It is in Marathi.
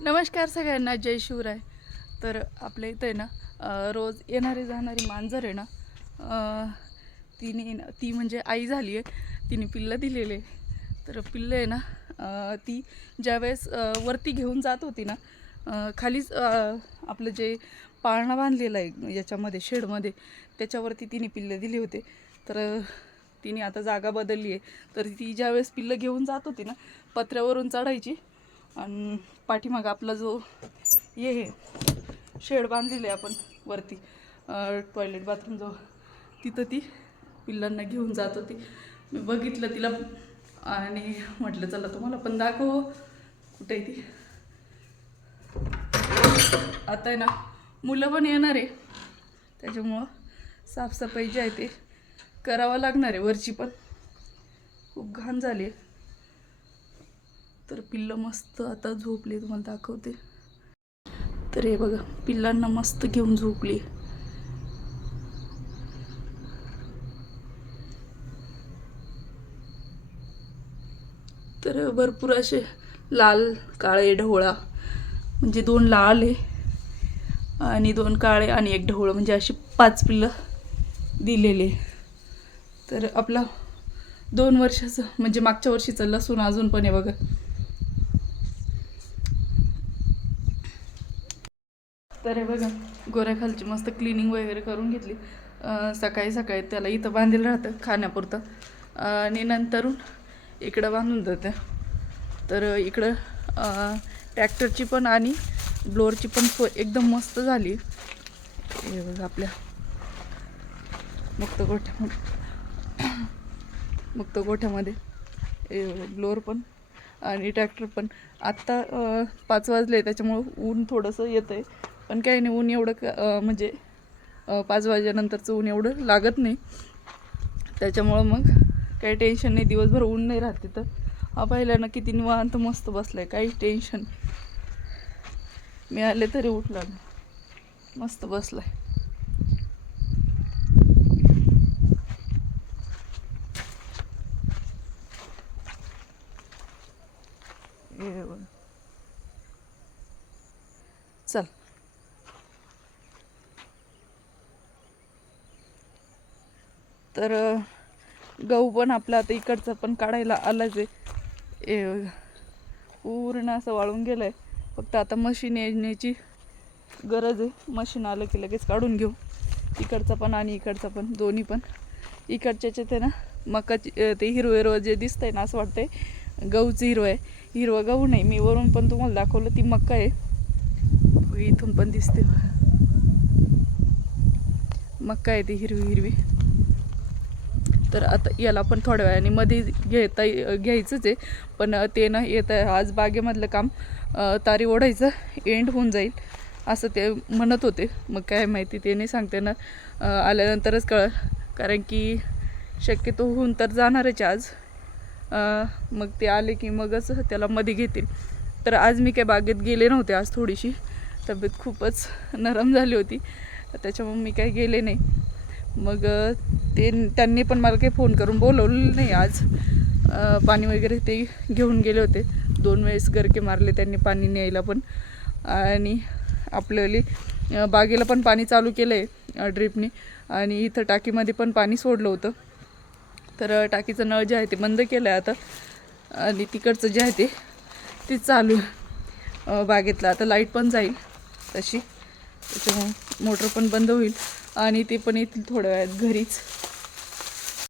नमस्कार सगळ्यांना, जय शिवराय. तर आपल्या इथं आहे ना रोज येणारी जाणारी मांजर आहे ना, ती म्हणजे आई झाली आहे. तिने पिल्लं दिलेले. तर पिल्लं आहे ना, ती ज्यावेळेस वरती घेऊन जात होती ना, खालीच आपलं जे पाळणा बांधलेला आहे याच्यामध्ये शेडमध्ये, त्याच्यावरती तिने पिल्लं दिली होते. तर तिने आता जागा बदलली आहे. तर ती ज्यावेळेस पिल्लं घेऊन जात होती ना, पत्र्यावरून चढायची आणि पाठीमाग आपला जो हे शेड बांधलेले आपण वरती टॉयलेट बाथरूम जो, तिथं ती पिल्लांना घेऊन जात होती. मी बघितलं तिला आणि म्हटलं चला तुम्हाला पण दाखव कुठे ती. आता आहे ना मुलं पण येणार आहे, त्याच्यामुळं साफसफाई जी आहे ते करावं लागणार आहे. वरची पण खूप घाण झाली आहे. तर पिल्लं मस्त आता झोपली, तुम्हाला दाखवते. तर हे बघा, पिल्लांना मस्त घेऊन झोपली. तर भरपूर असे लाल काळे ढवळा, म्हणजे 2 लाल आहे आणि 2 काळे आणि 1 ढवळं, म्हणजे अशी 5 पिल्लं दिलेले. तर आपला 2 वर्षाचं म्हणजे मागच्या वर्षीचं लसूण अजून पण आहे बघा. तर हे बघा, गोऱ्याखालची मस्त क्लिनिंग वगैरे करून घेतली. सकाळी सकाळी त्याला इथं बांधलेलं राहतं खाण्यापुरतं आणि नंतरून इकडं बांधून जातं. तर इकडं ट्रॅक्टरची पण आणि ब्लोअरची पण सोय एकदम मस्त झाली. हे बघा आपल्या मुक्त गोठ्यामध्ये ब्लोअर पण आणि ट्रॅक्टर पण. आत्ता 5 वाजले, त्याच्यामुळं ऊन थोडंसं येतं आहे, पण काही नाही, ऊन एवढं म्हणजे 5 वाजेनंतरचं ऊन एवढं लागत नाही. त्याच्यामुळं मग काही टेन्शन नाही, दिवसभर ऊन नाही राहते. तर हा पाहिलं ना किती निवांत मस्त बसलाय, काही टेन्शन. मी आले तरी उठला नाही, मस्त बसलाय. चल. तर गहू पण आपला आता इकडचा पण काढायला आलाच आहे. पूर्ण असं वाळून गेलं आहे. फक्त आता मशीन येण्याची गरज आहे. मशीन आलं की लगेच काढून घेऊ, इकडचा पण आणि इकडचा पण, दोन्ही पण. इकडच्याचे ते ना मकाची ते हिरवं हिरवं जे दिसतंय ना, असं वाटतंय गहूचं हिरवं आहे. हिरवं गहू नाही, मी वरून पण तुम्हाला दाखवलं, ती मका आहे. इथून पण दिसते मका आहे, ती हिरवी हिरवी. तर आता याला पण थोड्या वेळाने मध्ये घ्यायचंच आहे. पण ते ना येतं आज बागेमधलं काम तारी ओढायचं एंड होऊन जाईल असं ते म्हणत होते. मग काय माहिती, ते नाही सांगते ना, आल्यानंतरच कळलं. कारण की शक्यतो होऊन तर जाणारच आज. मग ते आले की मगच त्याला मध्ये घेतील. तर आज मी काय बागेत गेले नव्हते. आज थोडीशी तब्येत खूपच नरम झाली होती, त्याच्यामुळे मी काही गेले नाही. मग त्यांनी पण मला काही फोन करून बोलवलं नाही आज. पाणी वगैरे ते घेऊन गेले होते. 2 वेळेस गरके मारले त्यांनी पाणी न्यायला पण. आणि आपल्याला बागेला पण पाणी चालू केलं आहे ड्रिपने. आणि इथं टाकीमध्ये पण पाणी सोडलं होतं. तर टाकीचं नळ जे आहे ते बंद केलं आहे आता, आणि तिकडचं जे आहे ते चालू आहे बागेतलं. आता लाईट पण जाईल तशी, त्याच्यामुळे मोटर पण बंद होईल आणि ते पण येतील थोड्या वेळात घरीच.